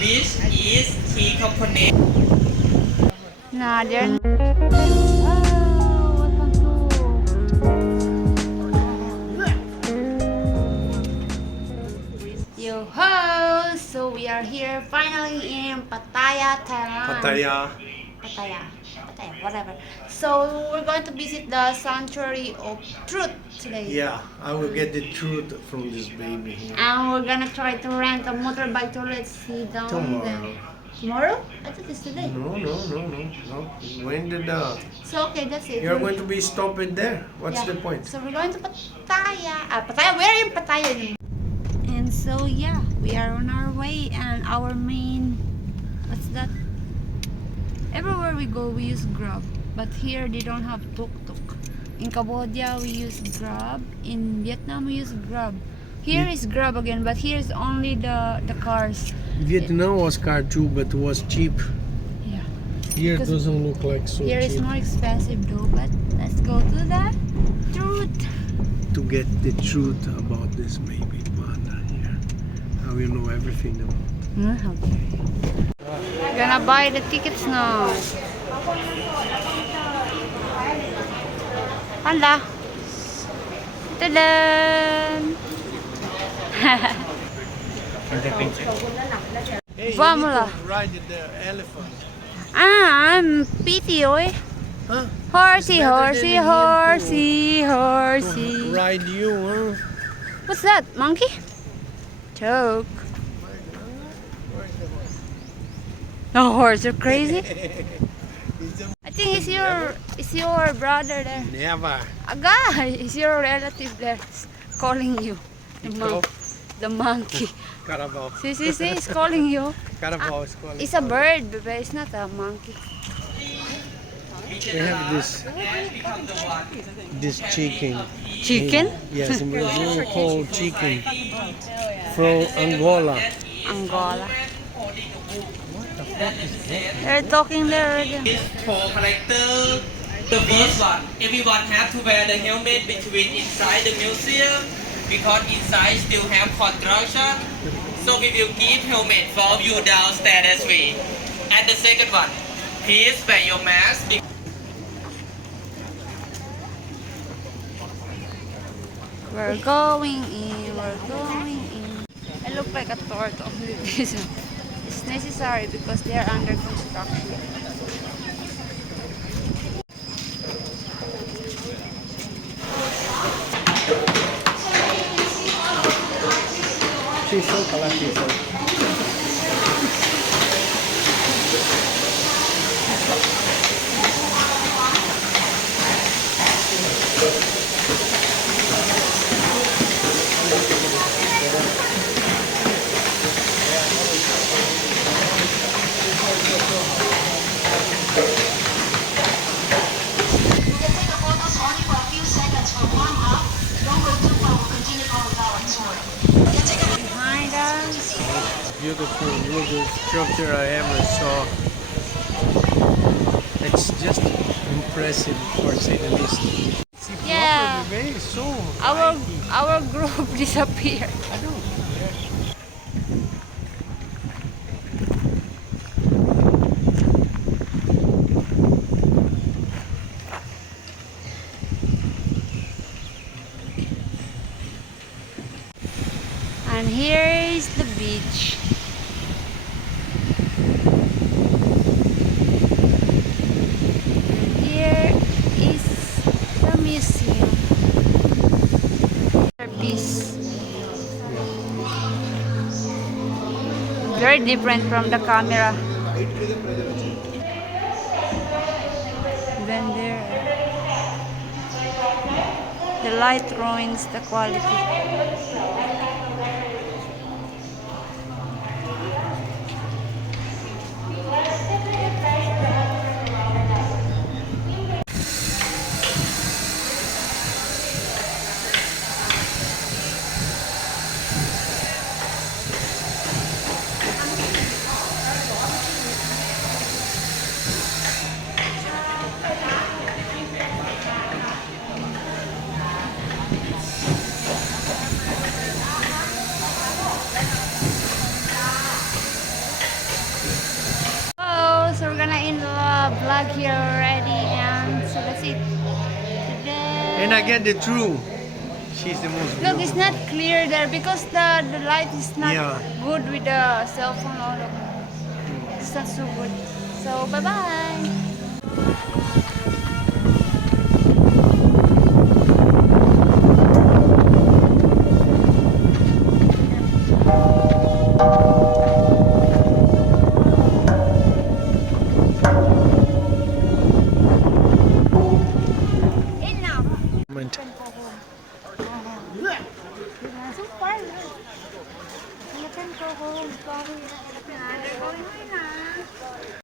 which is key component. Nah, they're. Oh, welcome to. Yo ho! So we are here finally in Pattaya, Thailand. Pattaya. Pattaya, whatever. So we're going to visit the Sanctuary of Truth today. Yeah, I will get the truth from this baby here. And we're gonna try to rent a motorbike to let's see down Tomorrow. there. Tomorrow? I thought it's today. No. When did So okay, that's it. you're going to be stopping there? What's Yeah. the point? So we're going to Pattaya. Pattaya. We're in Pattaya. And so yeah, we are on our way, and our main, what's that? Everywhere we go, we use Grab, but here they don't have tuk-tuk. In Cambodia, we use Grab. In Vietnam, we use Grab. Here is Grab again, but here is only the cars. Vietnam was car too, but it was cheap. Yeah. Here it Because doesn't look like so Here is cheap. more expensive though, but let's go to the truth. To get the truth about this baby panda here. Now you know everything about. Okay. Gonna buy the tickets now. Panda. Ta-da! Hey, Vamos lá. ride the elephant. I'm pity, oi. Huh? Horsey, It's better horsey, than horsey, horsey. Ride you, huh? What's that? Monkey? Joke. No horse, you're crazy? I think it's your brother there. Never. A guy, it's your relative there calling you. Ikaw? The monkey. Carabao. See, it's calling you. Carabao is calling. It's a bird, but it's not a monkey. They have this chicken. Chicken? Yes, in Brazil called chicken from Angola. Angola. They're talking there already. For character, the first one, everyone have to wear the helmet between inside the museum because inside still have construction. So we will give helmet for you downstairs as well. And the second one, please wear your mask. We're going in, we're going in. I look like a tortoise. It's necessary because they are under construction. She's so colorful. Behind us. Beautiful, biggest structure I ever saw. It's just impressive, for say the least. Yeah. Very so. Our group disappeared. I know. And here is the beach. And here is the museum. Piece. Very different from the camera. Then there, the light ruins the quality. gonna end the vlog here already, and so that's it. Today. And I get the true. She's the most Look, beautiful. it's not clear there because the light is not Yeah. good with the cell phone. It's not so good. So bye bye.